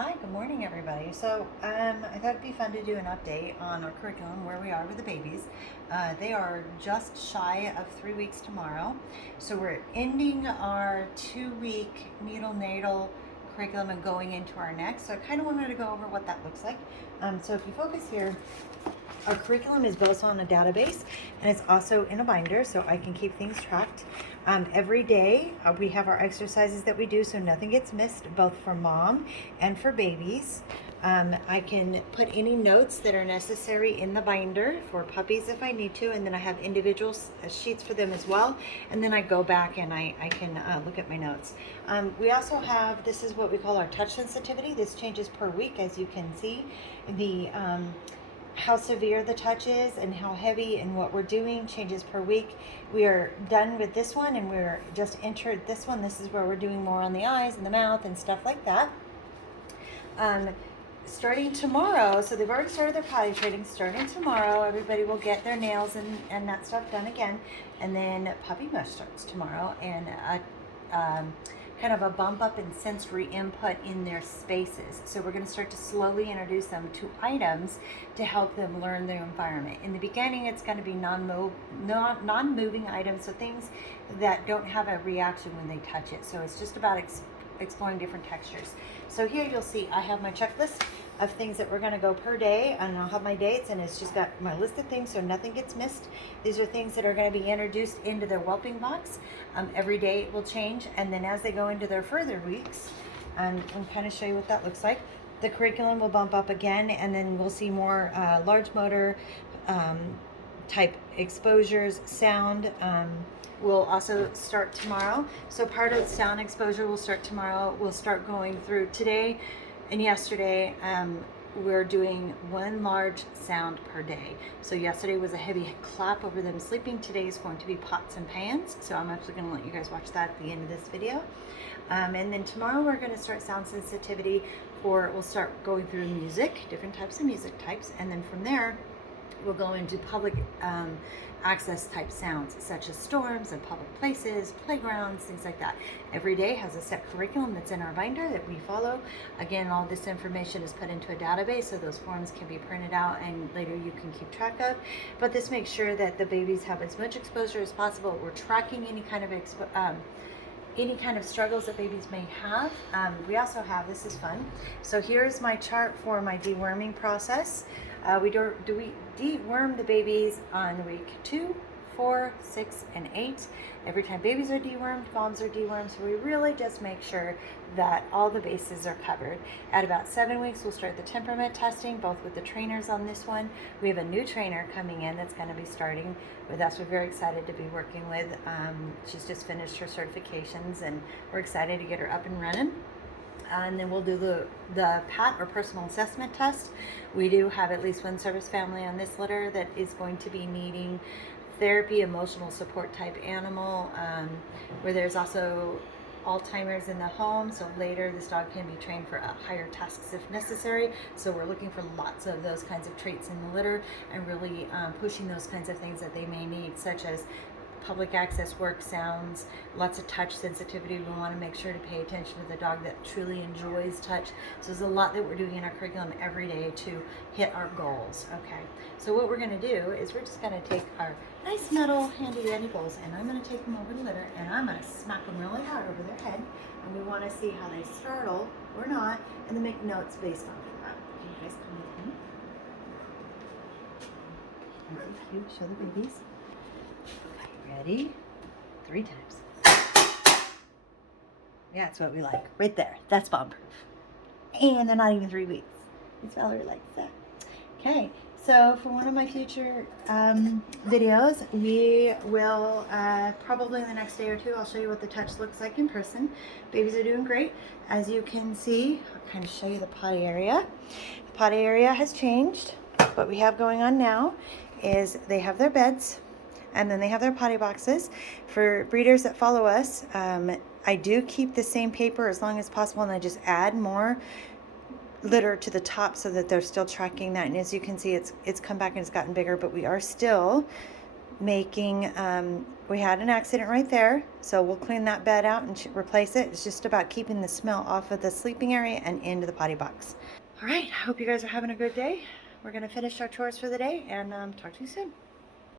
Hi, good morning, everybody. So, I thought it'd be fun to do an update on our curriculum, where we are with the babies. They are just shy of 3 weeks tomorrow. So, we're ending our 2 week neonatal curriculum and going into our next. So, I kind of wanted to go over what that looks like. So, if you focus here, our curriculum is both on a database and it's also in a binder, so I can keep things tracked. Every day we have our exercises that we do, so nothing gets missed, both for mom and for babies. I can put any notes that are necessary in the binder for puppies if I need to, and then I have individual sheets for them as well. And then I go back and I can look at my notes. We also have, this is what we call our touch sensitivity. This changes per week, as you can see. The how severe the touch is and how heavy and what we're doing changes per week. We are done with this one and we're just entered this one. This is where we're doing more on the eyes and the mouth and stuff like that. Starting tomorrow, so they've already started their potty training. Starting tomorrow, everybody will get their nails and that stuff done again. And then puppy mush starts tomorrow, and kind of a bump up in sensory input in their spaces. So we're going to start to slowly introduce them to items to help them learn their environment. In the beginning, it's going to be non-moving items, so things that don't have a reaction when they touch it. So it's just about exploring different textures. So here you'll see I have my checklist of things that we're going to go per day, and I'll have my dates, and it's just got my list of things so nothing gets missed. These are things that are going to be introduced into their whelping box. Every day it will change, and then as they go into their further weeks, I'll kind of show you what that looks like. The curriculum will bump up again, and then we'll see more large motor type exposures, sound. Will also start tomorrow. So part of sound exposure will start tomorrow. We'll start going through today and yesterday. We're doing one large sound per day. So yesterday was a heavy clap over them sleeping. Today is going to be pots and pans. So I'm actually going to let you guys watch that at the end of this video. And then tomorrow we're going to start sound sensitivity we'll start going through music, different types of music types. And then from there, we'll go into public access type sounds, such as storms and public places, playgrounds, things like that. Every day has a set curriculum that's in our binder that we follow. Again, all this information is put into a database, so those forms can be printed out and later you can keep track of. But this makes sure that the babies have as much exposure as possible. We're tracking any kind of struggles that babies may have. We also have, this is fun. So here's my chart for my deworming process. We deworm the babies on week 2, 4, 6, and 8. Every time babies are dewormed, moms are dewormed, so we really just make sure that all the bases are covered. At about 7 weeks, we'll start the temperament testing, both with the trainers on this one. We have a new trainer coming in that's going to be starting with us. We're very excited to be working with. She's just finished her certifications, and we're excited to get her up and running. And then we'll do the PAT, or personal assessment test. We do have at least one service family on this litter that is going to be needing therapy, emotional support type animal, where there's also Alzheimer's in the home, so later this dog can be trained for higher tasks if necessary. So we're looking for lots of those kinds of traits in the litter and really pushing those kinds of things that they may need, such as public access work, sounds, lots of touch sensitivity. We want to make sure to pay attention to the dog that truly enjoys touch. So there's a lot that we're doing in our curriculum every day to hit our goals. Okay, so what we're going to do is we're just going to take our nice metal handy dandy bowls, and I'm going to take them over the litter and I'm going to smack them really hard over their head, and we want to see how they startle or not, and then make notes based off of that. Can you guys come with me? And if you show the babies. Ready? 3 times. Yeah, that's what we like. Right there. That's bomb proof. And they're not even 3 weeks. Miss Valerie likes that. Okay, so for one of my future videos, we will probably in the next day or two, I'll show you what the touch looks like in person. Babies are doing great. As you can see, I'll kind of show you the potty area. The potty area has changed. What we have going on now is they have their beds, and then they have their potty boxes. For breeders that follow us, I do keep the same paper as long as possible, and I just add more litter to the top so that they're still tracking that. And as you can see, it's come back and it's gotten bigger, but we are still making, we had an accident right there, so we'll clean that bed out and replace it. It's just about keeping the smell off of the sleeping area and into the potty box. All right, I hope you guys are having a good day. We're going to finish our chores for the day and talk to you soon.